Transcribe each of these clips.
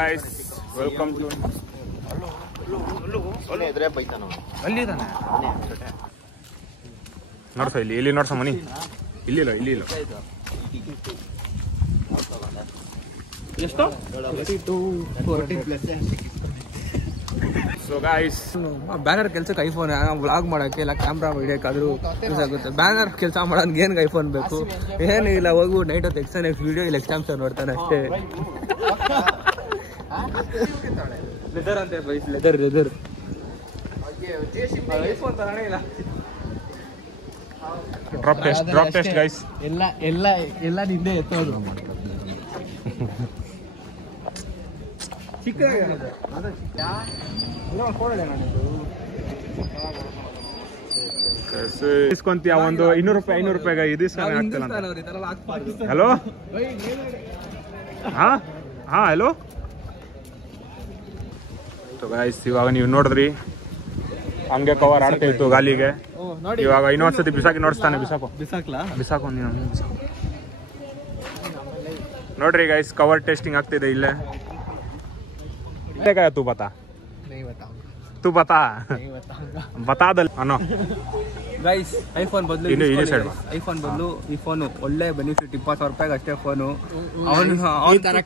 Guys, welcome to. ನೋಡ್ಸ ಇಲ್ಲಿ ನೋಡ್ಸ ಮನಿ ಇಲ್ಲ ಎಷ್ಟು ಸೊ ಗಾಯ್ಸ್ ಬ್ಯಾನರ್ ಕೆಲ್ಸಕ್ಕೆ ಐಫೋನ್ ವ್ಲಾಗ್ ಮಾಡಕ್ಕೆ ಇಲ್ಲ ಕ್ಯಾಮ್ರಾ ಹಿಡಿಯೋಕ್ಕಾದ್ರೂ ಯೂಸ್ ಆಗುತ್ತೆ. ಬ್ಯಾನರ್ ಕೆಲಸ ಮಾಡೋದು ಏನ್ಗೆ ಐಫೋನ್ ಬೇಕು? ಏನು ಇಲ್ಲ, ಹೋಗು ನೈಟ್ ಹೊತ್ತು ಎಕ್ಸ್ಟ್ರಾ ವಿಡಿಯೋ ಇಲ್ಲ ಎಕ್ಸ್ಟಾಮ್ಸ್ ನೋಡ್ತಾನೆ ಅಷ್ಟೇ. ಲೆದರ್ ಅಂತ ಲೆದರ್ ಐಫೋನ್ ತರನೇ ಇಲ್ಲ. Drop test guys. ಎಲ್ಲ ನಿಂದೆ ಎತ್ತೋದು ಚಿಕ್ಕದಾಗಿ ಇಸ್ಕೊಂತೀಯ ಒಂದು 200 ರೂಪಾಯಿಗೆ ಇದು ಹಲೋ ಹಾ ಹಲೋ. ಗೈಸ್ ಇವಾಗ ನೀವು ನೋಡಿದ್ರಿ ಹಂಗೆ ಕವರ್ ಆಡ್ತಾ ಇತ್ತು ಗಾಲಿಗೆ. ಇವಾಗ ಇನ್ನೊಂದ್ಸತಿ ಬಿಸಾಕಿ ನೋಡಿಸ್ತಾನೆ. ಬಿಸಾಕು ನೀನು ನೋಡ್ರಿ ಗೈಸ್, ಕವರ್ ಟೆಸ್ಟಿಂಗ್ ಆಗ್ತಿದೆ ಇಲ್ಲೇ. तू बता ಅನ್ನೋ ಗೈಸ್. ಐಫೋನ್ ಬದಲು ಈ ಫೋನ್ ಒಳ್ಳೆ ಬೆನಿಫಿಟ್. 20,000 ರೂಪಾಯಿಗೆ ಅಷ್ಟೇ ಫೋನು. ಅವನು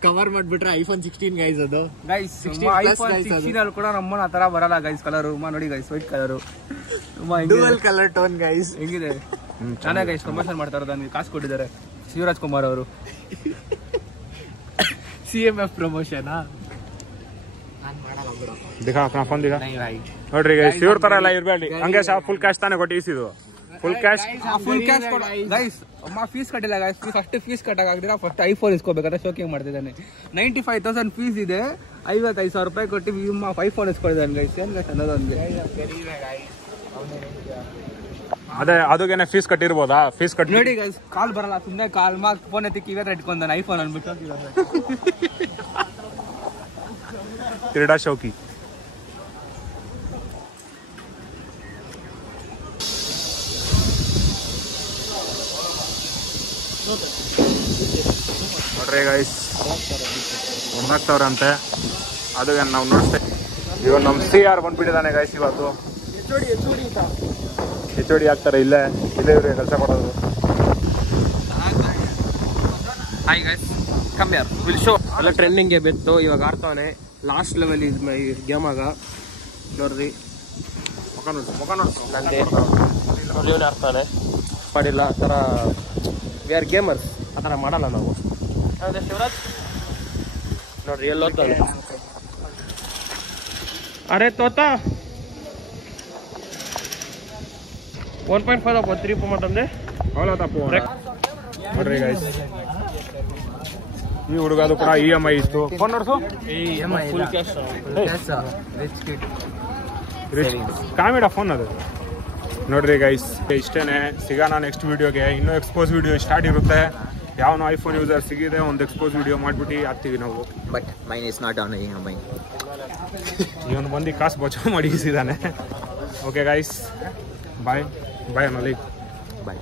ಕವರ್ ಮಾಡ್ಬಿಟ್ರೆ ಐಫೋನ್ 16 ಗೈಸ್. ಅದು ಗೈಸ್ ಐಫೋನ್ 16 ಕೂಡ ನಮ್ಮನ್ನ ಆ ತರ ಬರಲ್ಲ ಗೈಸ್. ಕಲರ್ ನೋಡಿ guys, white colour, dual colour tone guys. ಹೆಂಗಿದೆ ಚೆನ್ನಾಗಿ ಗೈಸ್. ಪ್ರಮೋಷನ್ ಮಾಡ್ತಾ ಇರೋದು, ನನಗೆ ಕಾಸು ಕೊಟ್ಟಿದ್ದಾರೆ ಶಿವರಾಜ್ ಕುಮಾರ್ ಅವರು. CMF ಪ್ರಮೋಷನ್ ದಿಖಾ ಅಪ್ನಾ ಫೋನ್ ದಿಖಾ. ನೋಡ್ರಿ ಗೈಸ್, ಇವ್ರ ತರ ಎಲ್ಲ ಇರ್ಬೇಡಿ. ಹಂಗೆ ಫುಲ್ ಕ್ಯಾಶ್ ತಾನೇ ಕೊಟ್ಟಿಸಿದು. Full cash guys. ಅಮ್ಮ ಫೀಸ್ ಕಟ್ಟಿಲ್ಲ ಗೈಸ್. ಫಸ್ಟ್ ಫೀಸ್ ಕಟ್ಟಾಗ್ದಿರ ಫಸ್ಟ್ ಐಫೋನ್ ಇಸ್ಕೋಬೇಕಾದ್ರೆ ಶೋಕಿಂಗ್ ಮಾಡ್ತಿದ್ದಾನೆ. 95,000 ಫೀಸ್ ಇದೆ. 55,000 ರೂಪಾಯಿ ಕೊಟ್ಟು ಐಫೋನ್ ಇಸ್ಕೊಂಡಿದ್ದಾನೆ ಗೈಸ್. ಏನ್ ಗೈಸ್ ಅನ್ನೋದೊಂದು. ಅದೇ ಅದಕ್ಕೇನೆ ಫೀಸ್ ಕಟ್ಟಿರ್ಬೋದಾ? ಫೀಸ್ ಕಟ್ಟಿ ನೋಡಿ ಗೈಸ್, ಕಾಲ್ ಬರಲ್ಲ. ಸುಮ್ಮನೆ ಕಾಲ್ ಮಾರ್ಕ್ ಫೋನ್ ಎತ್ತಿ ಕಿವಿಯತ್ರ ಇಟ್ಕೊಂಡಾನೆ ಐಫೋನ್ ಅನ್ಬಿಟ್ಟು. ಕ್ರೀಡಾ ಶೌಕಿ. ನೋಡ್ರಿ ಗೈಸ್, 9,000 ಅಂತೆ. ಅದು ನಾವು ನೋಡಿಸ್ತೇವೆ. ಇವಾಗ ನಮ್ಮ CR ಬಂದ್ಬಿಟ್ಟಿದ್ದಾನೆ ಗೈಸ್. ಇವತ್ತು HOD ಆಗ್ತಾರೆ ಇಲ್ಲೇ ಇವ್ರಿಗೆ ಕೆಲಸ ಕೊಡೋದು. Hi guys, come here will show. ಎಲ್ಲ ಟ್ರೆಂಡಿಂಗ್ ಗೆ ಬಿತ್ತು. ಇವಾಗ ಆಡ್ತಾನೆ ಲಾಸ್ಟ್ ಲೆವೆಲ್ ಗೇಮ್ ಆಗ. ನೋಡ್ರಿ ನಂಗೆ ಇವನೇ ಆಡ್ತಾನೆ. ಮಾಡಿಲ್ಲ ಆ ಥರ. We are gamers. ಆ ಥರ ಮಾಡಲ್ಲ ನಾವು. ಶಿವರಾಜ್ ನೋಡ್ರಿ ಎಲ್ಲ ಓದ್ತಾನೆ. ಅರೆ ತೋತ 1.5 ಅಪ್ಪ 3 ಮಾತಂದೆ ಅವಳ ತಪ್ಪು. ನೋಡ್ರಿ ಗೈಸ್, ಈ ಹುಡುಗದು ಕೂಡ EMI ಇತ್ತು. ಫೋನ್ ನೋಡ್ಸು. ಫುಲ್ ಕ್ಯಾಶ್ ರಿಚ್ ಕಿಡ್ ಕಾಮಿಡ ಫೋನ್ ಅದು. ನೋಡ್ರಿ ಗೈಸ್, ಇಷ್ಟೇನೆ. ಸಿಗೋಣ ನೆಕ್ಸ್ಟ್ ವಿಡಿಯೋಗೆ. ಇನ್ನೂ ಎಕ್ಸ್ಪೋಸ್ ವಿಡಿಯೋ ಸ್ಟಾರ್ಟ್ ಇರುತ್ತೆ. ಯಾವನೋ ಐಫೋನ್ ಯೂಸರ್ ಸಿಗಿದೆ ಒಂದು ಎಕ್ಸ್ಪೋಸ್ ವಿಡಿಯೋ ಮಾಡ್ಬಿಟ್ಟು ಹಾಕ್ತೀವಿ ನಾವು. But main is not on EMI. ಈ ಒಂದು ಮಂದಿ ಕಾಸು ಬಚಾವ್ ಮಾಡಿಸಿದ್ದಾನೆ. ಓಕೆ ಗೈಸ್, ಬಾಯ್ ಅನ್ನೋಲಿ ಬಾಯ್.